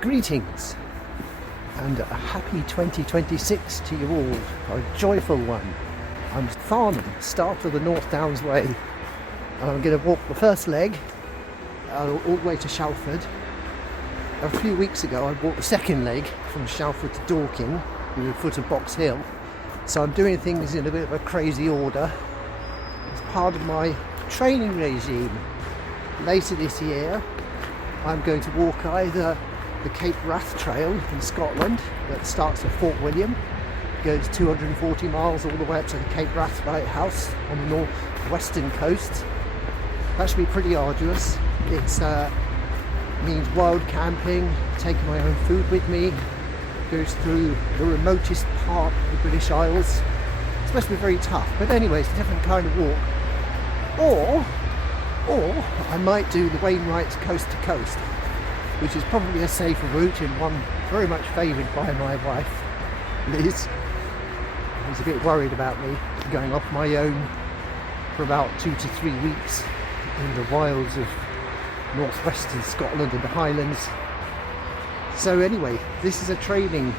Greetings and a happy 2026 to you all, a joyful one. I'm Farnham, start of the North Downs Way, and I'm going to walk the first leg all the way to Shalford. A few weeks ago I walked the second leg from Shalford to Dorking with the foot of Box Hill, so I'm doing things in a bit of a crazy order. It's part of my training regime. Later this year I'm going to walk either the Cape Wrath Trail in Scotland that starts at Fort William, goes 240 miles all the way up to the Cape Wrath Lighthouse on the northwestern coast. That should be pretty arduous. It means wild camping, taking my own food with me, goes through the remotest part of the British Isles. It's supposed to be very tough, but anyway, it's a different kind of walk. Or I might do the Wainwright coast to coast, which is probably a safer route and one very much favoured by my wife, Liz. Who's a bit worried about me going off my own for about 2 to 3 weeks in the wilds of northwestern Scotland and the Highlands. So anyway, this is a training,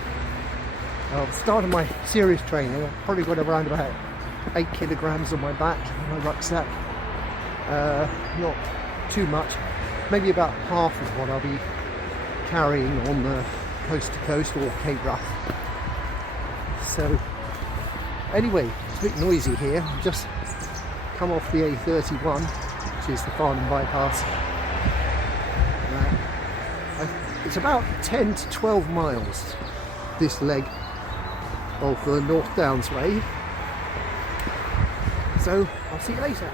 start of my serious training. I've probably got around about 8 kilograms on my back in my rucksack. Not too much, maybe about half of what I'll be carrying on the coast to coast or Cape Wrath. So anyway, it's a bit noisy here. I've just come off the A31, which is the Farnham bypass. It's about 10 to 12 miles this leg of the North Downs Way. So I'll see you later.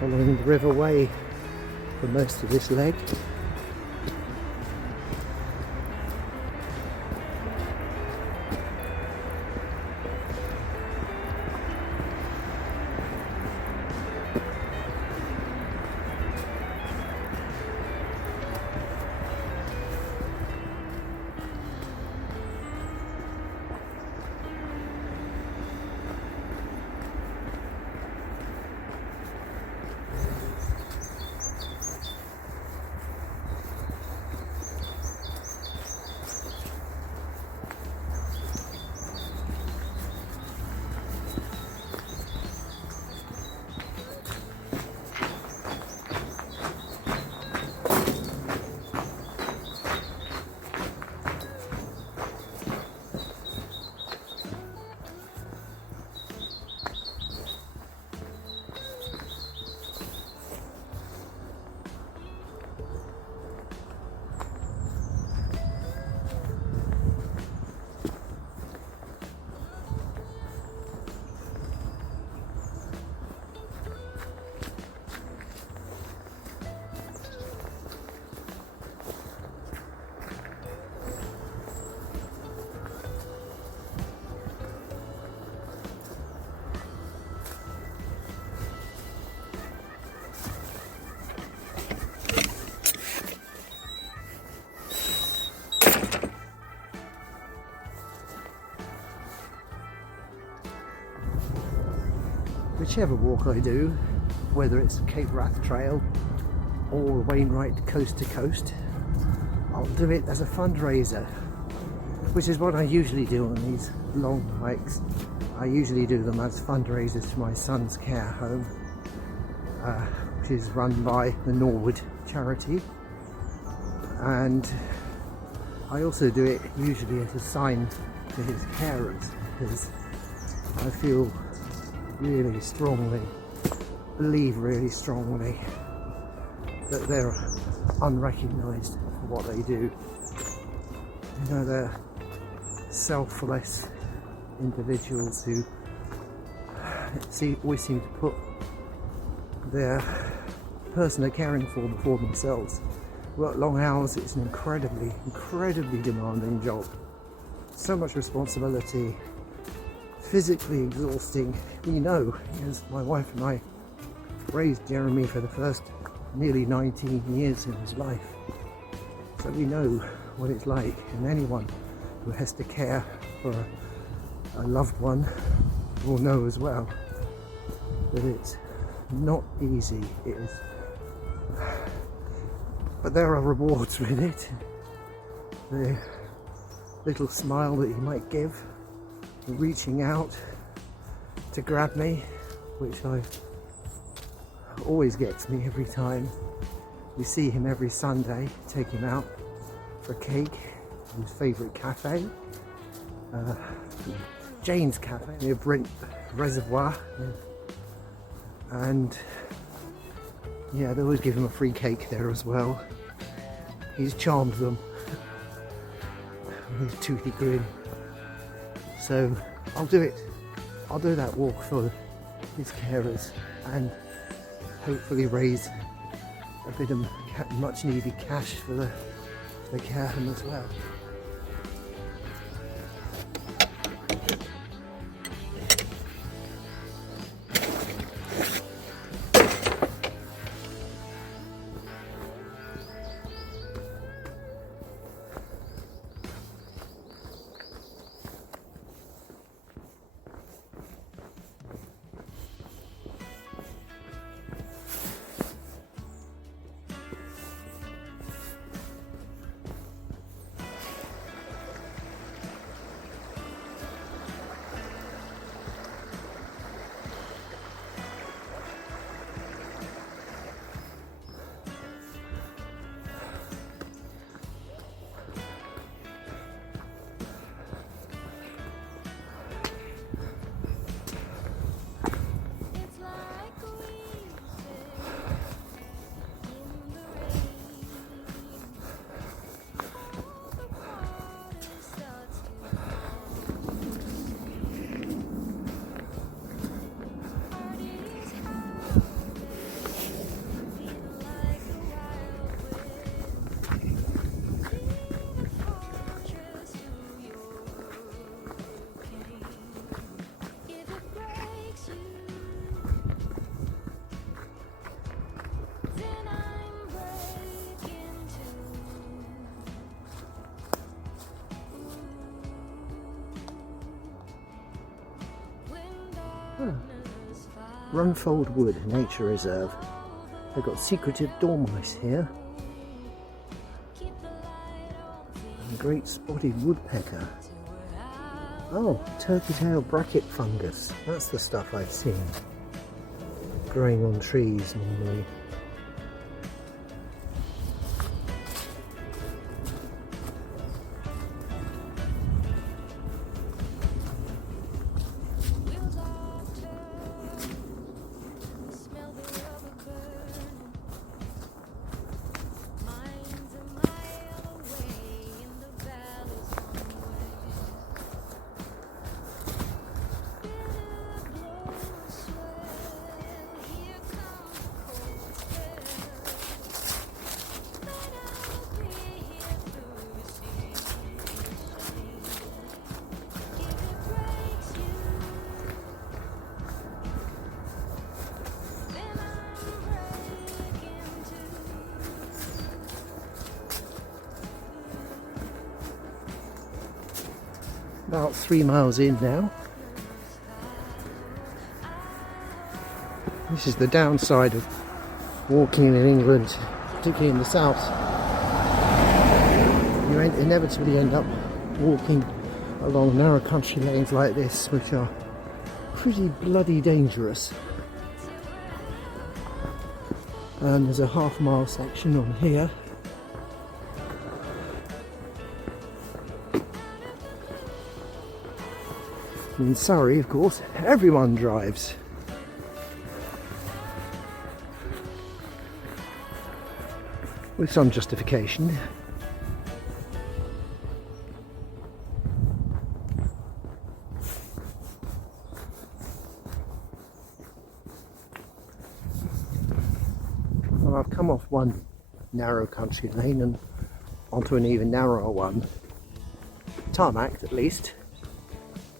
Following the river way for most of this leg. Whichever walk I do, whether it's Cape Wrath Trail or Wainwright coast to coast, I'll do it as a fundraiser, which is what I usually do on these long hikes. I usually do them as fundraisers for my son's care home, which is run by the Norwood charity, and I also do it usually as a sign to his carers, because I feel really strongly, believe really strongly that they're unrecognised for what they do. You know, they're selfless individuals who always seem to put their person they're caring for before themselves. Work long hours. It's an incredibly demanding job. So much responsibility, physically exhausting. We know, as my wife and I raised Jeremy for the first nearly 19 years in his life, so we know what it's like, and anyone who has to care for a loved one will know as well that it's not easy. It is, but there are rewards with it. The little smile that he might give, the reaching out to grab me, which always gets me every time. We see him every Sunday, take him out for cake, his favourite cafe, Jane's Cafe near Brent Reservoir, and yeah, they always give him a free cake there as well. He's charmed them with his toothy grin. So I'll do it. I'll do that walk for his carers and hopefully raise a bit of much needed cash for the care home as well. Runfold Wood Nature Reserve. They've got secretive dormice here. And a great spotted woodpecker. Oh, turkey-tail bracket fungus. That's the stuff I've seen growing on trees normally. About 3 miles in now. This is the downside of walking in England, particularly in the south. You inevitably end up walking along narrow country lanes like this, which are pretty bloody dangerous. And there's a half-mile section on here. In Surrey, of course, everyone drives. With some justification. I've come off one narrow country lane and onto an even narrower one, tarmac at least,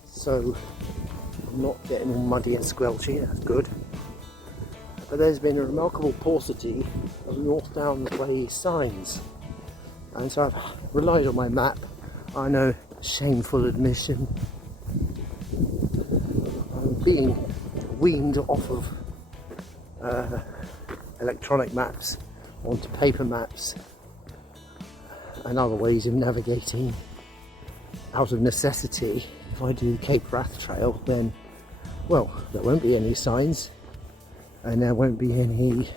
so I'm not getting all muddy and squelchy. That's good. But there's been a remarkable paucity of North Downs Way signs, and so I've relied on my map. I know, shameful admission, I'm being weaned off of electronic maps onto paper maps and other ways of navigating out of necessity. If I do the Cape Wrath Trail, then, well, there won't be any signs and there won't be any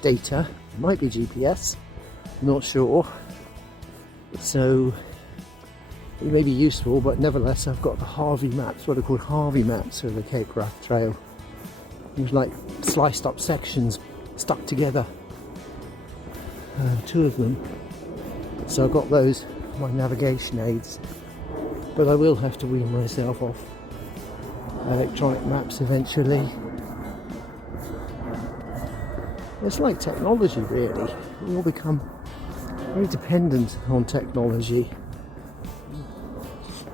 data. It might be GPS, not sure. So it may be useful, but nevertheless I've got the Harvey maps, what are called Harvey maps of the Cape Wrath Trail. It's like sliced up sections stuck together, two of them. So I've got those, my navigation aids, but I will have to wean myself off electronic maps eventually. It's like technology really, we all become very dependent on technology.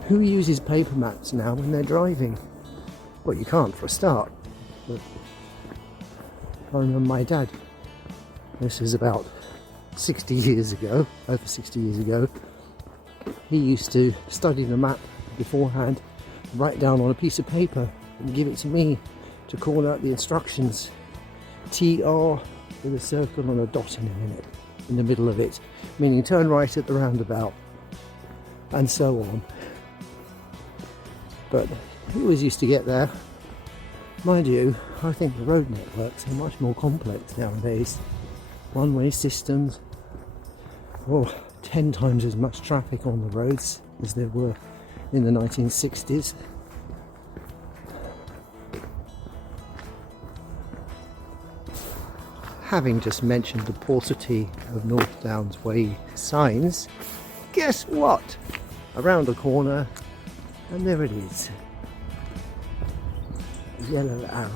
Who uses paper maps now when they're driving? Well, you can't for a start. But I remember my dad, this is about 60 years ago, over 60 years ago, he used to study the map beforehand, write down on a piece of paper and give it to me to call out the instructions. TR with a circle and a dot in the middle of it, meaning turn right at the roundabout, and so on. But he always used to get there. Mind you, I think the road networks are much more complex nowadays. One-way systems, 10 times as much traffic on the roads as there were in the 1960s. Having just mentioned the paucity of North Downs Way signs, guess what? Around the corner, and there it is. Yellow arrow.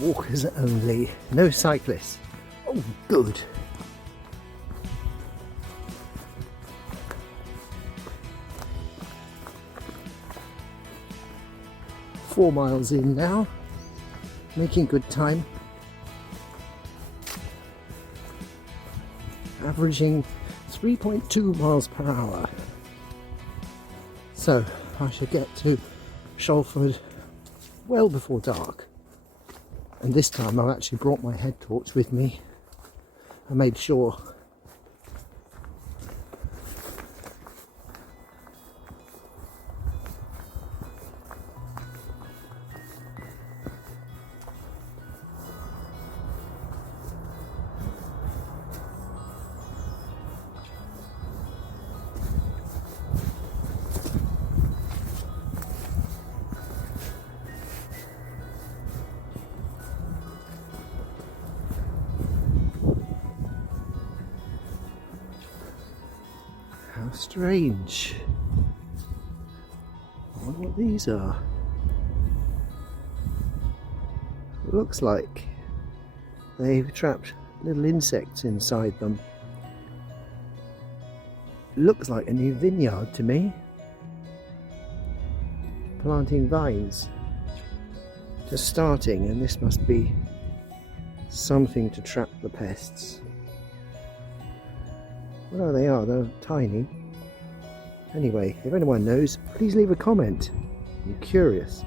Walkers only, no cyclists. Oh, good. Four miles in now, making good time. Averaging 3.2 miles per hour. So I should get to Shalford well before dark. And this time I've actually brought my head torch with me. I made sure. How strange. I wonder what these are. It looks like they've trapped little insects inside them. Looks like a new vineyard to me. Planting vines. Just starting, and this must be something to trap the pests. Well, they are, they're tiny. Anyway, if anyone knows, please leave a comment. I'm curious.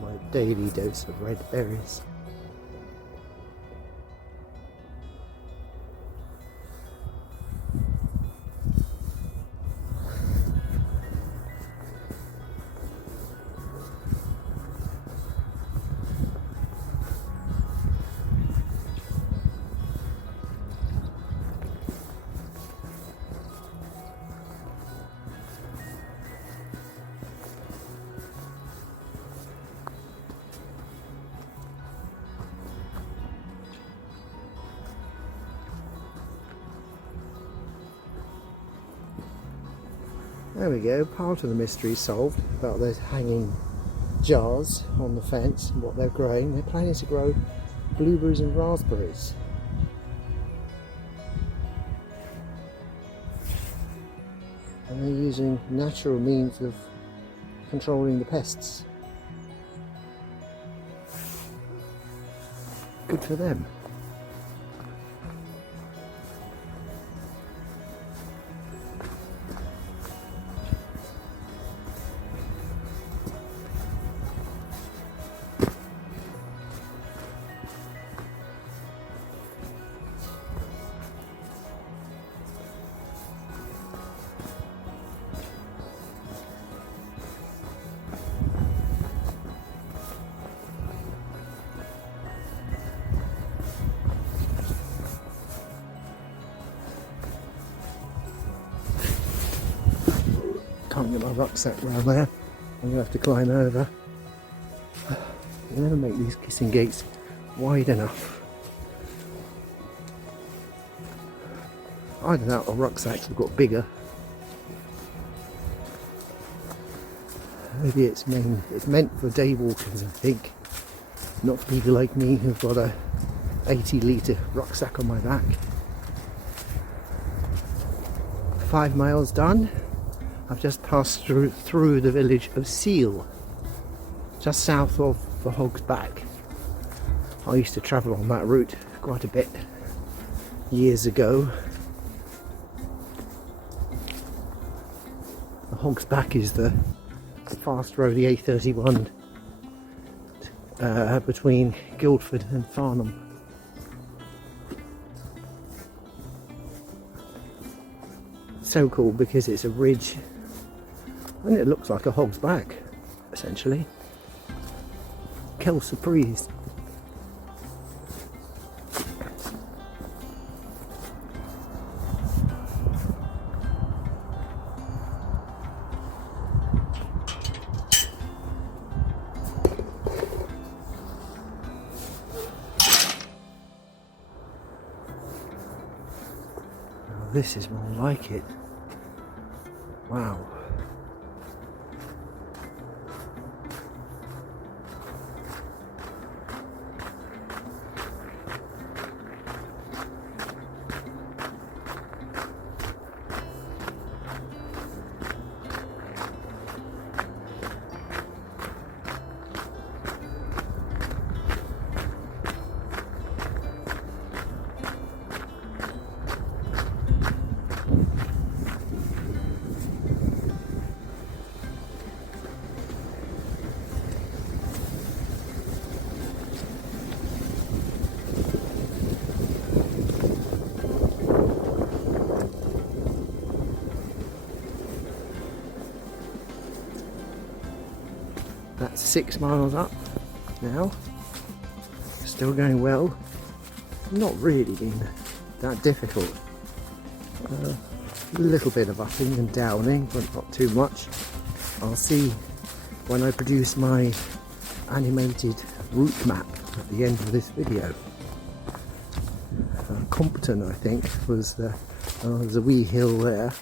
My daily dose of red berries. There we go, part of the mystery solved about those hanging jars on the fence and what they're growing. They're planning to grow blueberries and raspberries. And they're using natural means of controlling the pests. Good for them. Can't get my rucksack round there. I'm going to have to climb over. I'm going to make these kissing gates wide enough. I don't know, our rucksacks have got bigger. Maybe it's meant for day walkers, I think. Not for people like me who've got a 80-litre rucksack on my back. 5 miles done. I've just passed through the village of Seal, just south of the Hog's Back. I used to travel on that route quite a bit years ago. The Hog's Back is the fast road, the A31, between Guildford and Farnham. So cool because it's a ridge and it looks like a hog's back, essentially. Quelle surprise. Now this is more like it. Wow. That's 6 miles up now. Still going well. Not really been that difficult. A little bit of upping and downing, but not too much. I'll see when I produce my animated route map at the end of this video. Compton, I think, was there's a wee hill there.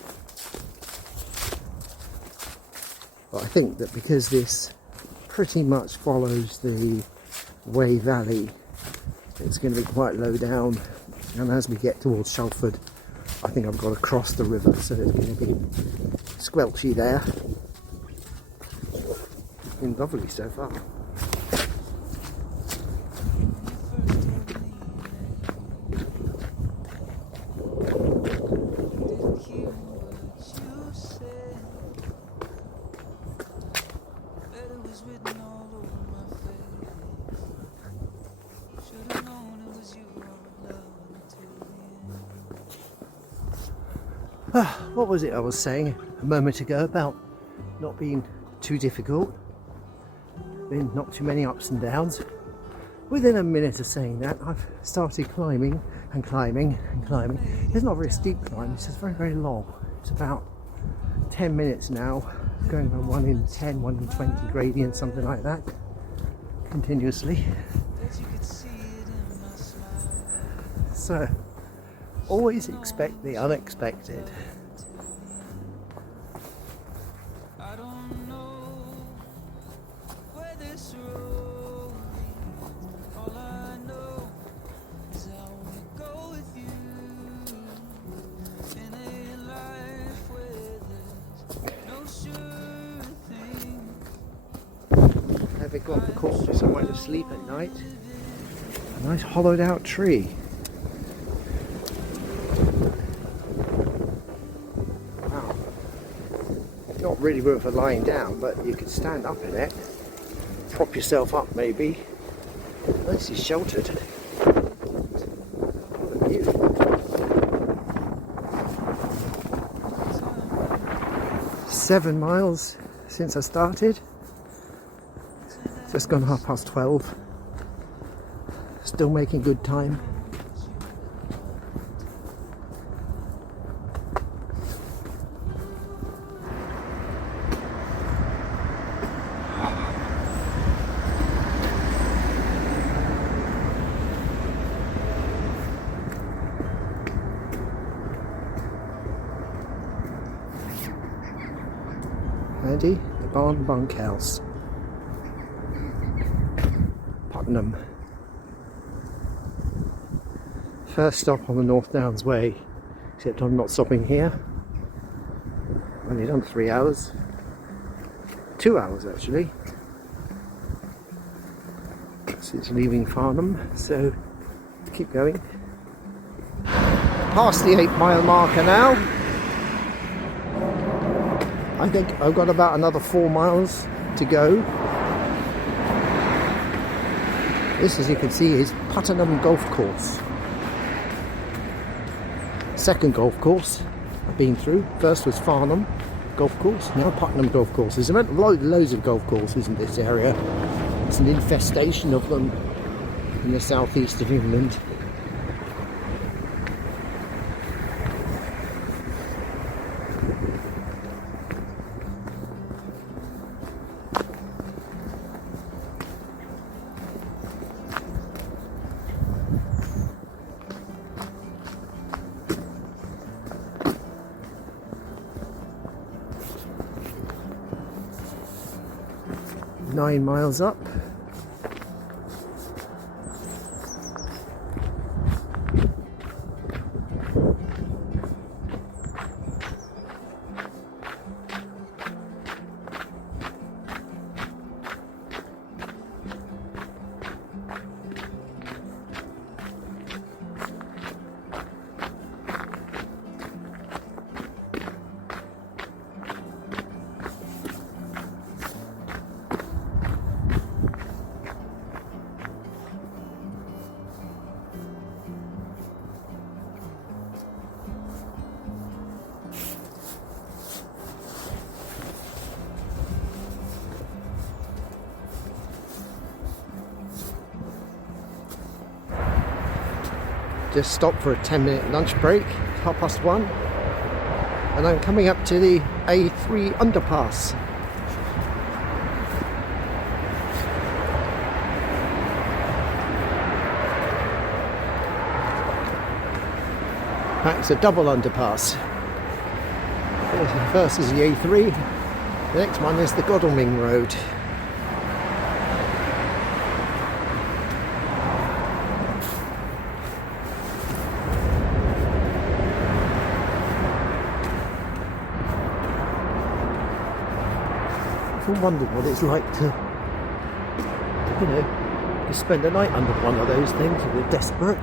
But I think that because this pretty much follows the Wey Valley, it's going to be quite low down, and as we get towards Shalford I think I've got to cross the river, so it's going to be squelchy there. It's been lovely so far. What was it I was saying a moment ago about not being too difficult? Been not too many ups and downs. Within a minute of saying that, I've started climbing and climbing and climbing. It's not a very steep climb, it's just very, very long. It's about 10 minutes now, going from 1 in 10, 1 in 20 gradient, something like that, continuously. So, always expect the unexpected. perfect golf course for somewhere to sleep at night. A nice hollowed out tree. Wow. Not really room for lying down, but you could stand up in it. Prop yourself up maybe. Nicely sheltered. What a view. 7 miles since I started. Just gone 12:30. Still making good time. Handy, the barn bunkhouse. Farnham. First stop on the North Downs Way, except I'm not stopping here. Only done 3 hours. 2 hours actually. Since leaving Farnham, so keep going. Past the 8-mile marker now. I think I've got about another 4 miles to go. This, as you can see, is Puttenham Golf Course. Second golf course I've been through. First was Farnham Golf Course, now Puttenham Golf Course. There's loads of golf courses in this area. It's an infestation of them in the southeast of England. Nine miles up. Just stopped for a 10-minute lunch break, 1:30, and I'm coming up to the A3 underpass. That's a double underpass. The first is the A3, the next one is the Godalming Road. I've wondered what it's like to, spend a night under one of those things if you're desperate.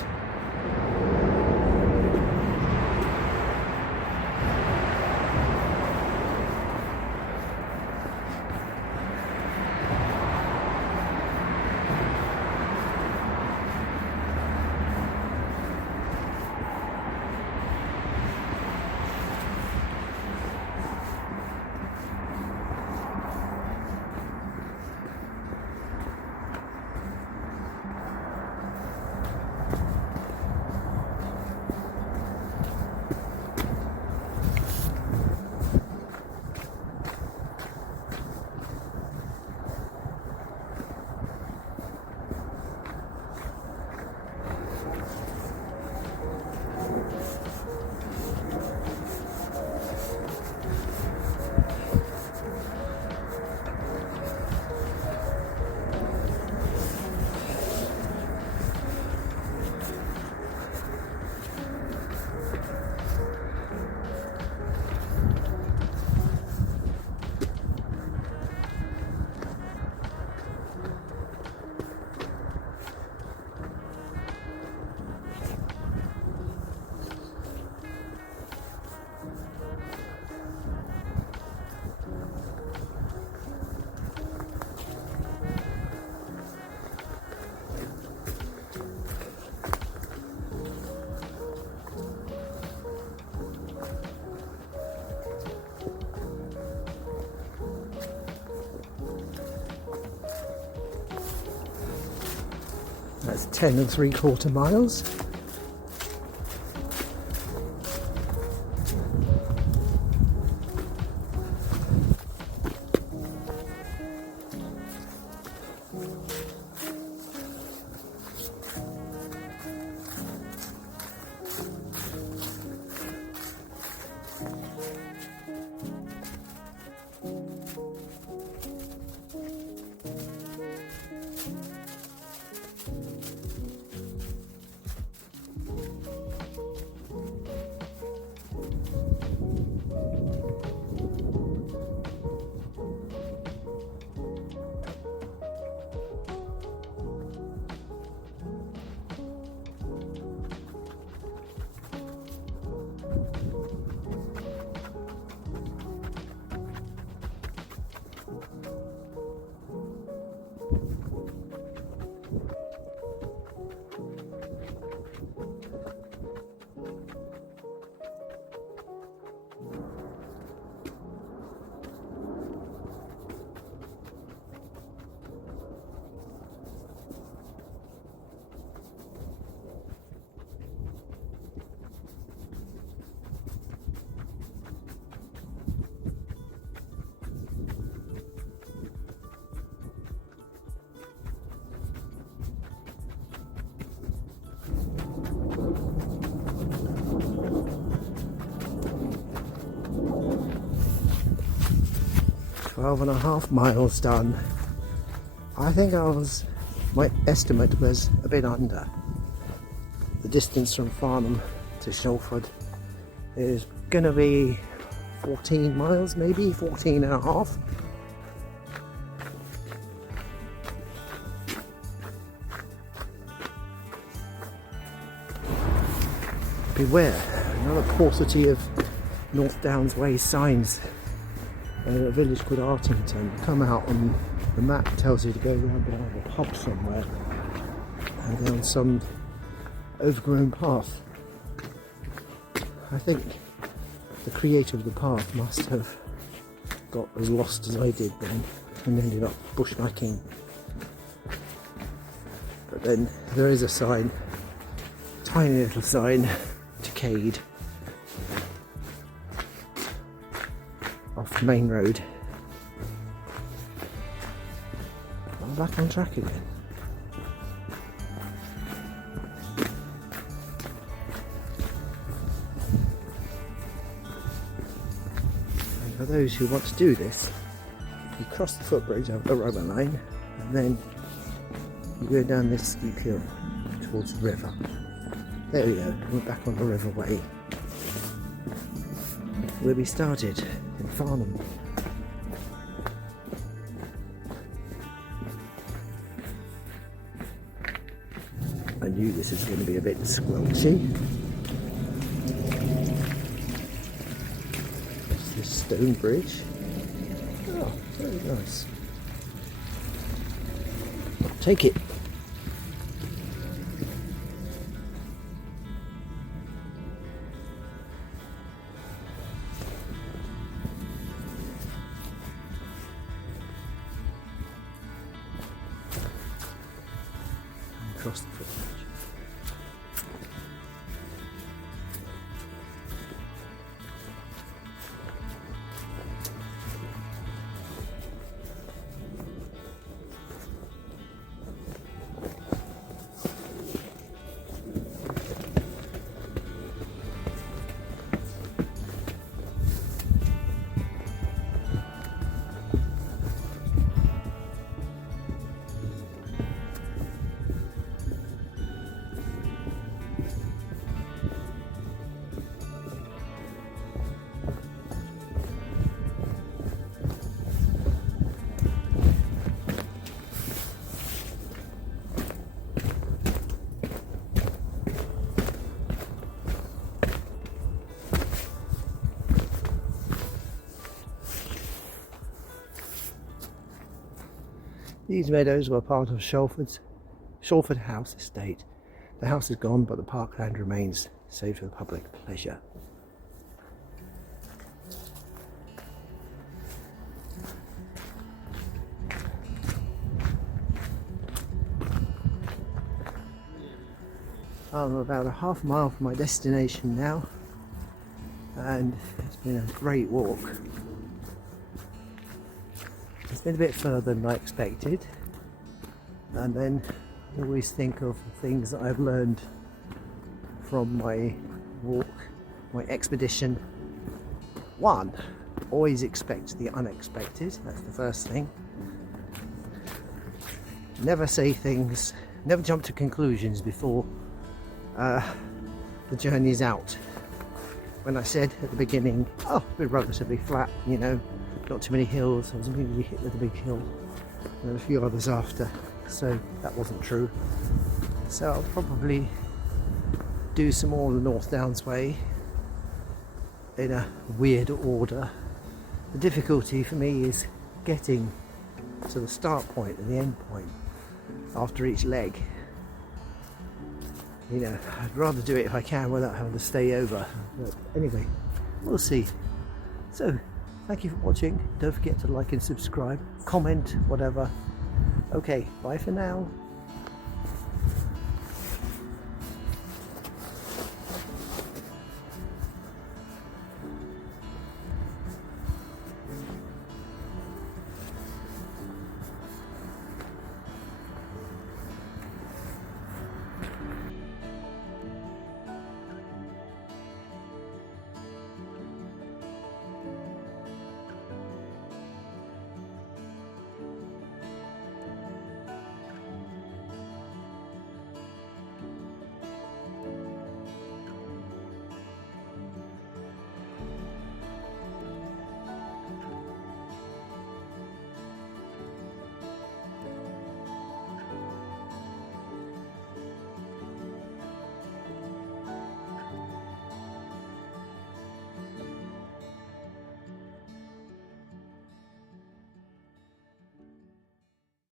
It's 10 3/4 miles. "12.5 miles done." I think my estimate was a bit under. The distance from Farnham to Shalford is going to be 14 miles, maybe 14.5. Beware, another paucity of North Downs Way signs. A village called Artington. Come out on the map, tells you to go around behind a pub somewhere and down some overgrown path. I think the creator of the path must have got as lost as I did then and ended up bushwhacking. But then there is a sign, tiny little sign, decayed, off the main road. I'm back on track again. And for those who want to do this, you cross the footbridge over the rubber line and then you go down this steep hill towards the river. There we go, we're back on the riverway where we started, in Farnham. I knew this was going to be a bit squelchy. It's this stone bridge. Oh, very nice. I'll take it. Across the footbridge. These meadows were part of Shalford House estate. The house is gone, but the parkland remains, saved for the public pleasure. I'm about a half mile from my destination now, and it's been a great walk. It's been a bit further than I expected, and then I always think of the things that I've learned from my walk, my expedition. One, always expect the unexpected. That's the first thing. Never say things, never jump to conclusions before the journey's out. When I said at the beginning, oh, we're relatively flat, you know, not too many hills, I was immediately hit with a big hill, and a few others after, so that wasn't true. So I'll probably do some more on the North Downs Way in a weird order. The difficulty for me is getting to the start point and the end point after each leg. You know, I'd rather do it if I can without having to stay over. But anyway, we'll see. So, thank you for watching. Don't forget to like and subscribe, comment, whatever. Okay, bye for now.